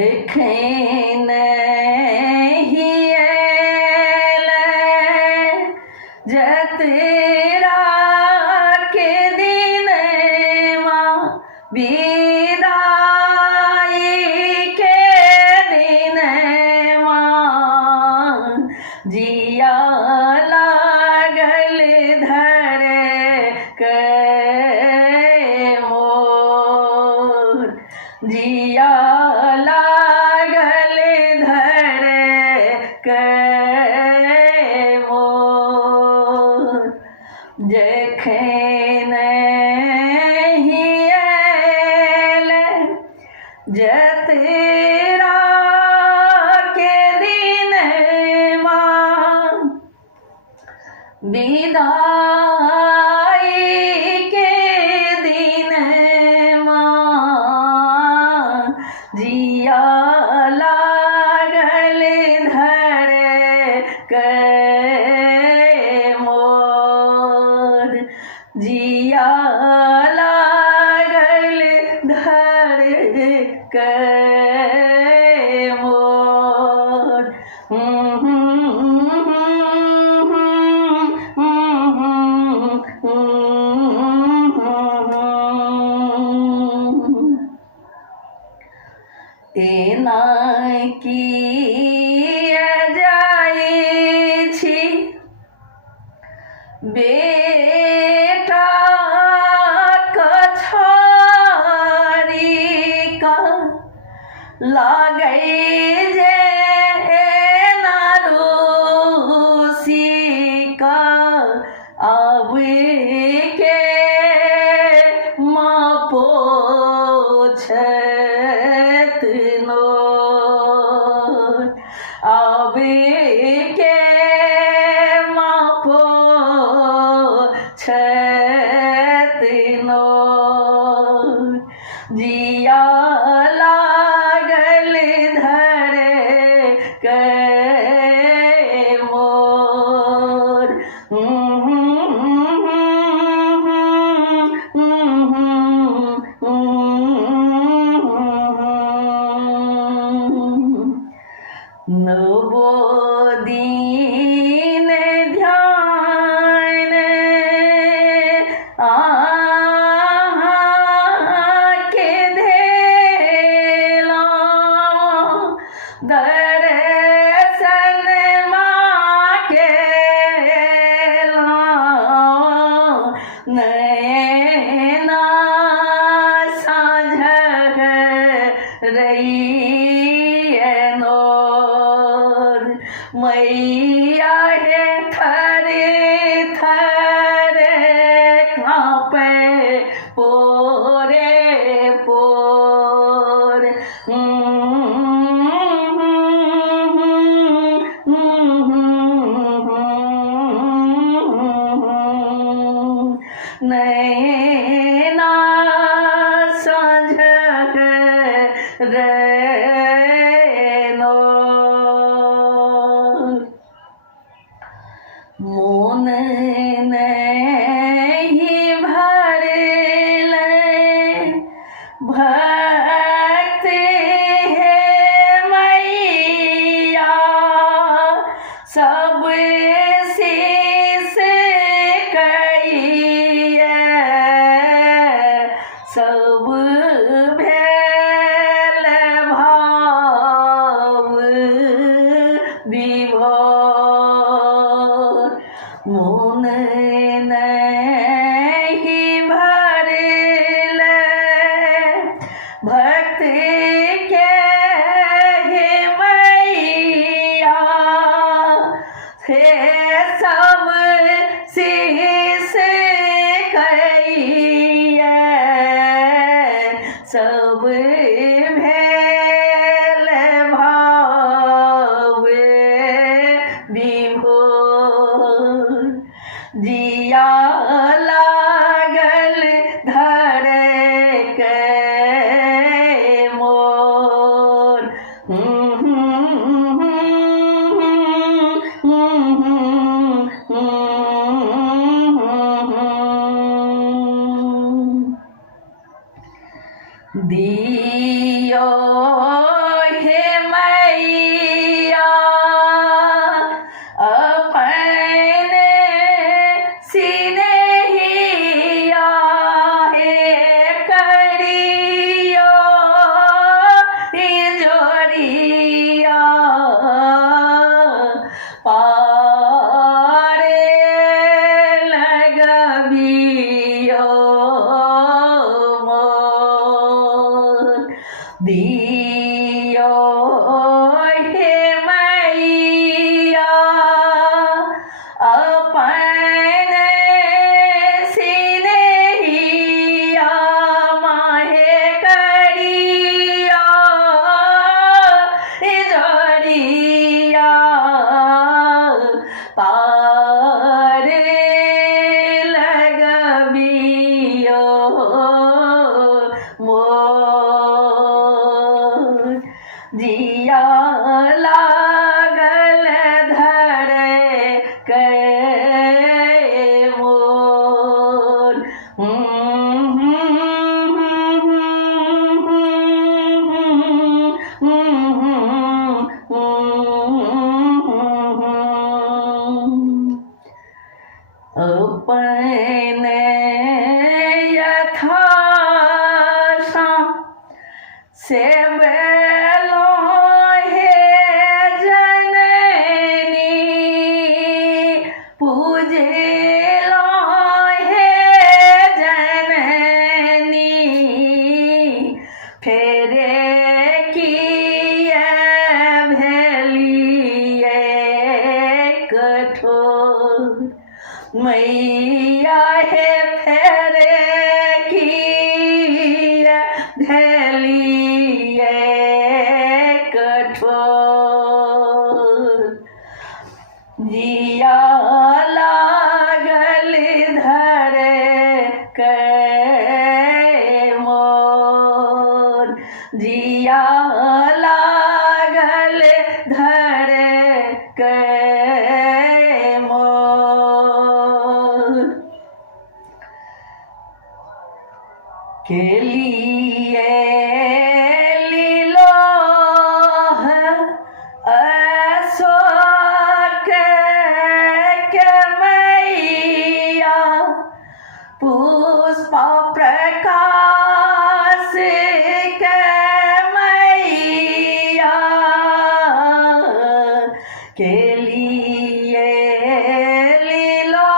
जखन जतरा के दिन विदाई के दिन जिया लागल धरे के मोर जिया लागल धरे के मोर जखन जतरा के दिन विदाई के दिन जिया लागल धरे के मोर जिया लागल धरे के मोर तेना किया जाए छी बेटा कछारी का लागे जे नारूसी का आवे के माँ पोछत नोर आवे के माँ पोछत नोर जिया लागल धरे के मोर नवो दिन ध्यान के धेला दर्शन माँ के नैना साँझ रही मैया है थरे थरे कांपे पोरे पोर नैना साँझ मोन नहीं भरल भक्त है मैया सब शीस कइए सब भेल भाव विभोर मोन नहीं भरे जिया लागल धड़के मोर। दियो हे मैया अपने सिनहिया हे करियो जोड़िया पारे लगबियो दियो हे मैया अपने सिनहिया माहे करिया जोड़िया पारे लगबियो जिया लागल धड़के मोर। अपने यथाशा से बेलो हे जननी पूजलो हे जननी फेरे किए भेलिए कठोर मैया हे फेरे किए भेलिए कठोर। जिया लागल धड़के मोर। जिया लागल धड़के मोर। के लिए लीलो अशोक के मैया पुष्प प्रकाश के मैया के लिए लीलो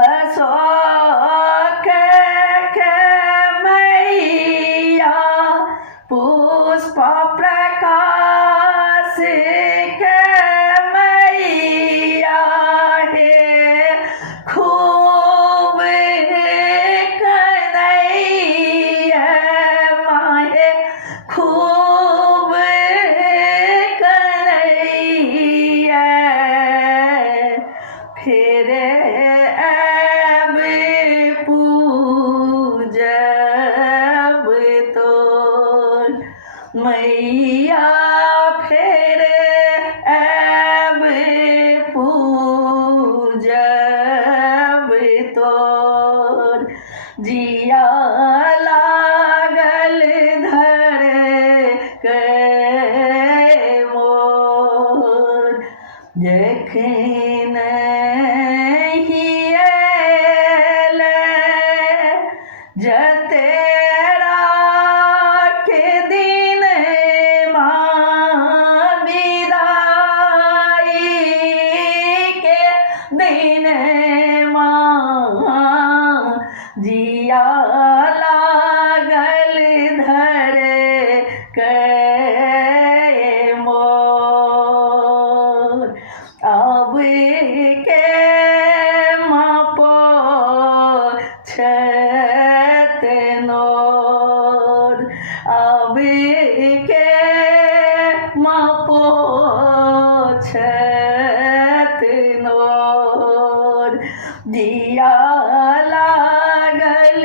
अशोक के मैया पुष्प प्रकाश के मैया हे खूब कन्हैया माहे खूब कन्हैया फिर अब पूजब तोर मैया फिर अब पूजब तोर। जिया लागल धड़के मोर। जखन जतेरा के दिन माँ विदाई के दिन माँ जिया लागल धड़के मोर। अब के माँ नोर अब के माँ पोछत नोर। जिया लागल